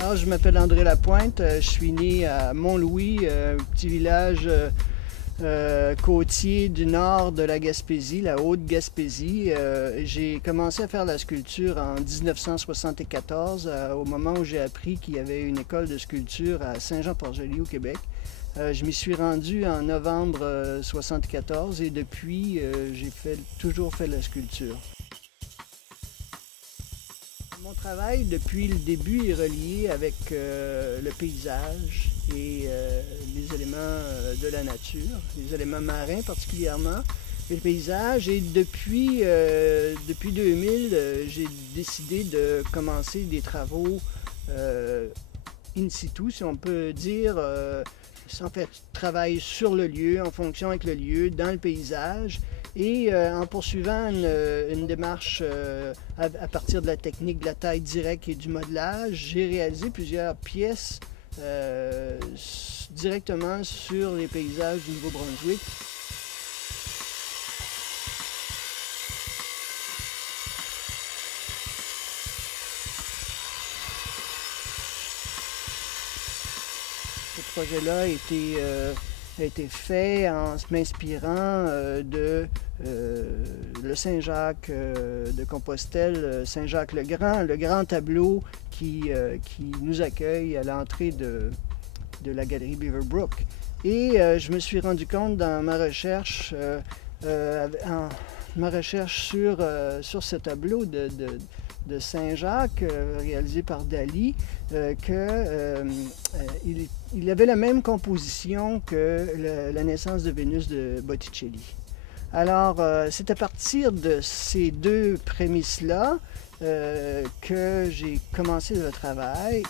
Alors, je m'appelle André Lapointe, je suis né à Mont-Louis, un petit village côtier du nord de la Gaspésie, la Haute-Gaspésie. J'ai commencé à faire la sculpture en 1974, au moment où j'ai appris qu'il y avait une école de sculpture à Saint-Jean-Port-Joli au Québec. Je m'y suis rendu en novembre 1974 et depuis, j'ai toujours fait la sculpture. Mon travail, depuis le début, est relié avec le paysage et les éléments de la nature, les éléments marins particulièrement, et le paysage. Et depuis 2000, j'ai décidé de commencer des travaux in situ, si on peut dire. En fait, travail sur le lieu, en fonction avec le lieu, dans le paysage, et en poursuivant une démarche à partir de la technique de la taille directe et du modelage, j'ai réalisé plusieurs pièces directement sur les paysages du Nouveau-Brunswick. Ce projet-là a été fait en m'inspirant de le Saint-Jacques de Compostelle, Saint-Jacques-le-Grand, le grand tableau qui nous accueille à l'entrée de la galerie Beaverbrook. Et je me suis rendu compte dans ma recherche, sur ce tableau de Saint-Jacques, réalisé par Dali, qu'il avait la même composition que la naissance de Vénus de Botticelli. Alors, c'est à partir de ces deux prémices-là que j'ai commencé le travail.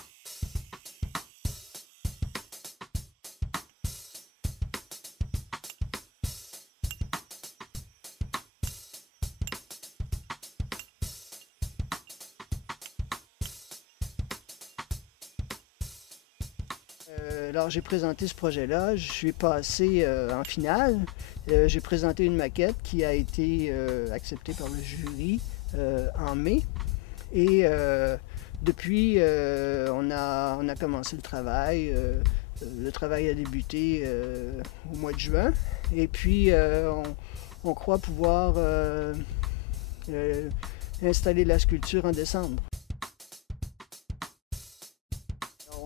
Alors j'ai présenté ce projet-là, je suis passé en finale. J'ai présenté une maquette qui a été acceptée par le jury en mai. Et depuis, on a commencé le travail. Le travail a débuté au mois de juin. Et puis, on croit pouvoir installer la sculpture en décembre.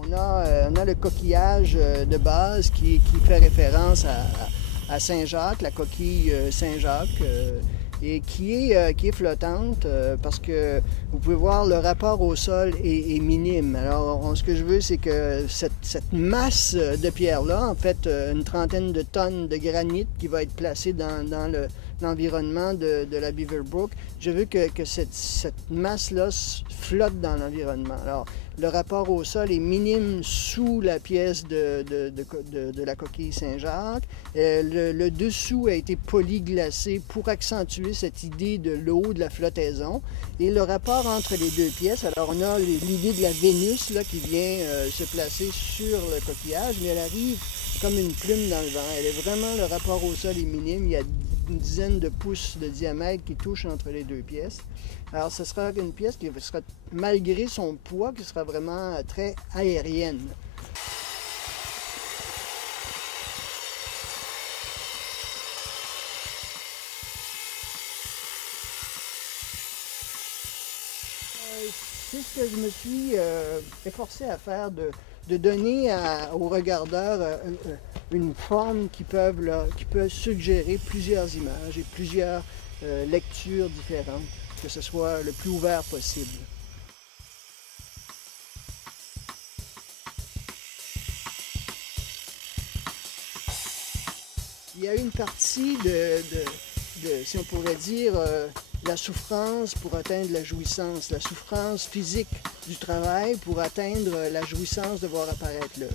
On a le coquillage de base qui fait référence à Saint-Jacques, la coquille Saint-Jacques, et qui est flottante parce que vous pouvez voir le rapport au sol est minime. Alors, ce que je veux, c'est que cette masse de pierre-là, en fait, une trentaine de tonnes de granit qui va être placée dans l'environnement de la Beaverbrook, je veux que cette masse-là flotte dans l'environnement. Alors, le rapport au sol est minime sous la pièce de la coquille Saint-Jacques. Le dessous a été polyglacé pour accentuer cette idée de l'eau, de la flottaison. Et le rapport entre les deux pièces, alors on a l'idée de la Vénus là, qui vient se placer sur le coquillage, mais elle arrive comme une plume dans le vent. Elle est vraiment, le rapport au sol est minime. Il y a une dizaine de pouces de diamètre qui touchent entre les deux pièces. Alors, ce sera une pièce qui sera, malgré son poids, qui sera vraiment très aérienne. C'est ce que je me suis efforcé à faire, de donner aux regardeurs une forme qui peut suggérer plusieurs images et plusieurs lectures différentes, que ce soit le plus ouvert possible. Il y a une partie si on pourrait dire, la souffrance pour atteindre la jouissance, la souffrance physique du travail pour atteindre la jouissance de voir apparaître l'œuvre.